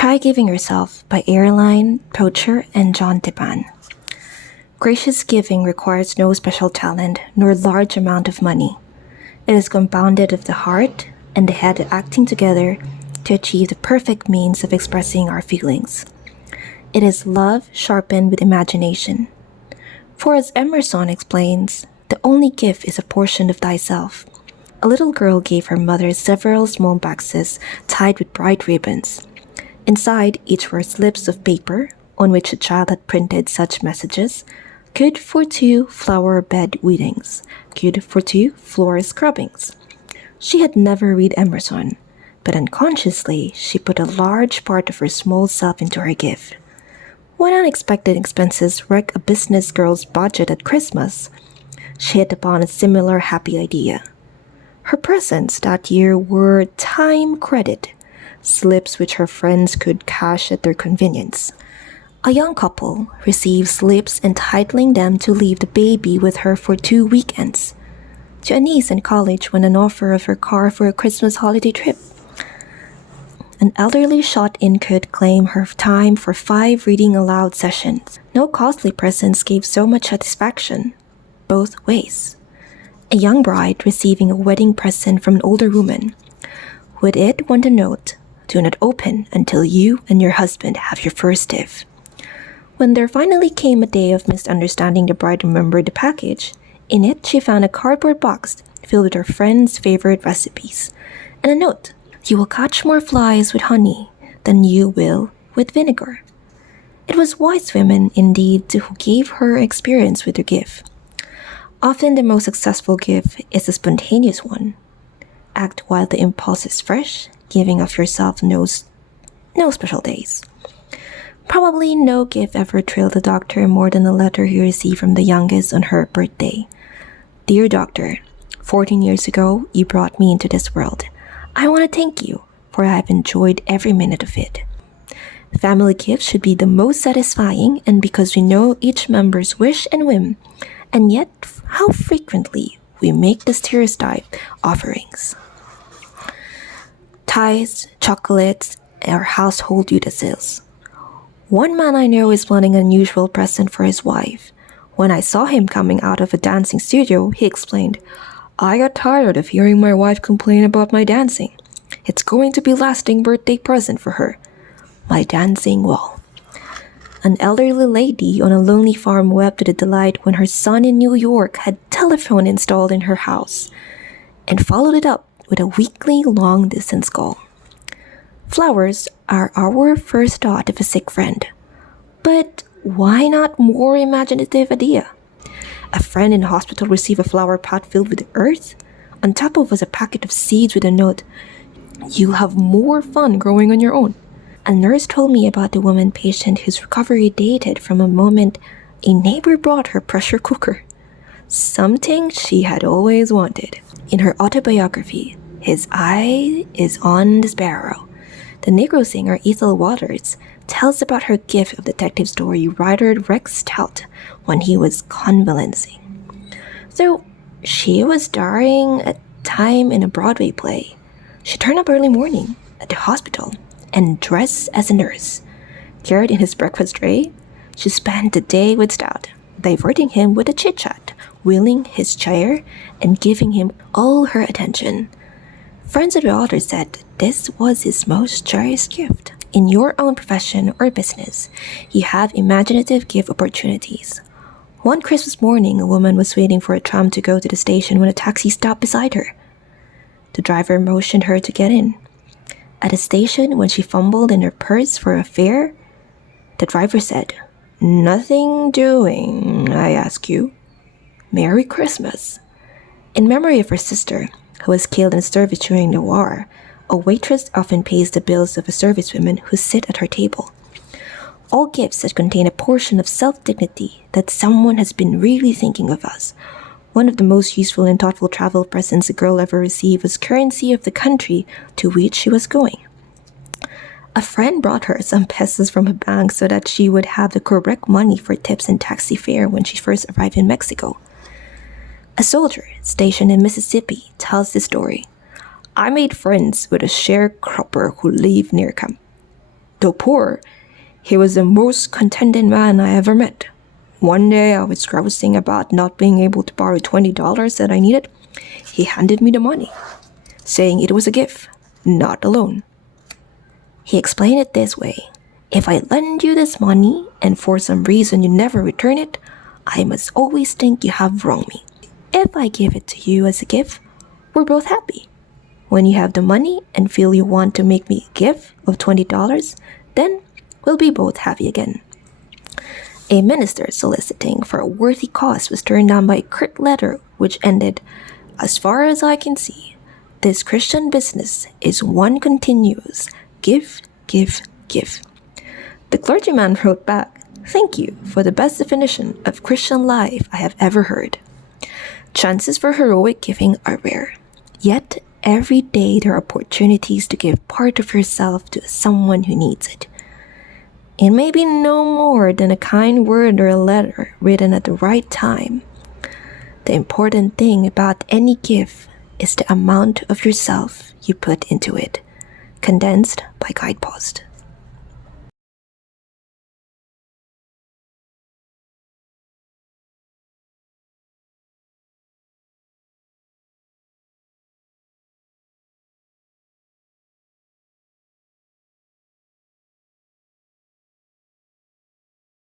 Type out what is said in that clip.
Try Giving Yourself by Airline, Poacher, and John Tipan. Gracious giving requires no special talent nor large amount of money. It is compounded of the heart and the head acting together to achieve the perfect means of expressing our feelings. It is love sharpened with imagination. For as Emerson explains, the only gift is a portion of thyself. A little girl gave her mother several small boxes tied with bright ribbons. Inside each were slips of paper on which the child had printed such messages: good for 2 flower bed weedings, good for 2 floor scrubbings. She had never read Emerson, but unconsciously she put a large part of her small self into her gift. When unexpected expenses wreck a business girl's budget at Christmas, she hit upon a similar happy idea. Her presents that year were time credit, slips which her friends could cash at their convenience. A young couple received slips entitling them to leave the baby with her for 2 weekends. To a niece in college won an offer of her car for a Christmas holiday trip. An elderly shot-in could claim her time for 5 reading aloud sessions. No costly presents gave so much satisfaction, both ways. A young bride receiving a wedding present from an older woman. With it went a note: do not open until you and your husband have your first tiff. When there finally came a day of misunderstanding, the bride remembered the package. In it, she found a cardboard box filled with her friend's favorite recipes, and a note: you will catch more flies with honey than you will with vinegar. It was wise women, indeed, who gave her experience with their gift. Often the most successful gift is a spontaneous one. Act while the impulse is fresh. Giving of yourself knows no special days. Probably no gift ever thrilled the doctor more than the letter he received from the youngest on her birthday. Dear Doctor, 14 years ago, you brought me into this world. I want to thank you, for I have enjoyed every minute of it. Family gifts should be the most satisfying, and because we know each member's wish and whim, and yet how frequently we make the stereotype offerings. Ties, chocolates, or household utensils. One man I know is planning an unusual present for his wife. When I saw him coming out of a dancing studio, he explained, I got tired of hearing my wife complain about my dancing. It's going to be a lasting birthday present for her. My dancing wall. An elderly lady on a lonely farm wept with a delight when her son in New York had telephone installed in her house, and followed it up with a weekly long-distance call. Flowers are our first thought of a sick friend. But why not more imaginative idea? A friend in the hospital received a flower pot filled with earth. On top of was a packet of seeds with a note, you'll have more fun growing on your own. A nurse told me about the woman patient whose recovery dated from a moment a neighbor brought her pressure cooker. Something she had always wanted. In her autobiography, His Eye is on the Sparrow, the Negro singer Ethel Waters tells about her gift of detective story writer Rex Stout when he was convalescing. So she was starring a time in a Broadway play. She turned up early morning at the hospital and dressed as a nurse. Carried in his breakfast tray, she spent the day with Stout, diverting him with a chit-chat, wheeling his chair, and giving him all her attention. Friends of the author said this was his most cherished gift. In your own profession or business, you have imaginative gift opportunities. One Christmas morning, a woman was waiting for a tram to go to the station when a taxi stopped beside her. The driver motioned her to get in. At the station, when she fumbled in her purse for a fare, the driver said, Nothing doing, I ask you. Merry Christmas. In memory of her sister, who was killed in service during the war, a waitress often pays the bills of a servicewoman who sit at her table. All gifts that contain a portion of self-dignity that someone has been really thinking of us. One of the most useful and thoughtful travel presents a girl ever received was currency of the country to which she was going. A friend brought her some pesos from a bank so that she would have the correct money for tips and taxi fare when she first arrived in Mexico. A soldier stationed in Mississippi tells this story. I made friends with a sharecropper who lived near camp. Though poor, he was the most contented man I ever met. One day I was grousing about not being able to borrow $20 that I needed. He handed me the money, saying it was a gift, not a loan. He explained it this way: if I lend you this money and for some reason you never return it, I must always think you have wronged me. If I give it to you as a gift, we're both happy. When you have the money and feel you want to make me a gift of $20, then we'll be both happy again. A minister soliciting for a worthy cause was turned down by a curt letter which ended, "As far as I can see, this Christian business is one continuous give, give, give." The clergyman wrote back, "Thank you for the best definition of Christian life I have ever heard." Chances for heroic giving are rare, yet every day there are opportunities to give part of yourself to someone who needs it. It may be no more than a kind word or a letter written at the right time. The important thing about any gift is the amount of yourself you put into it. Condensed by Guidepost.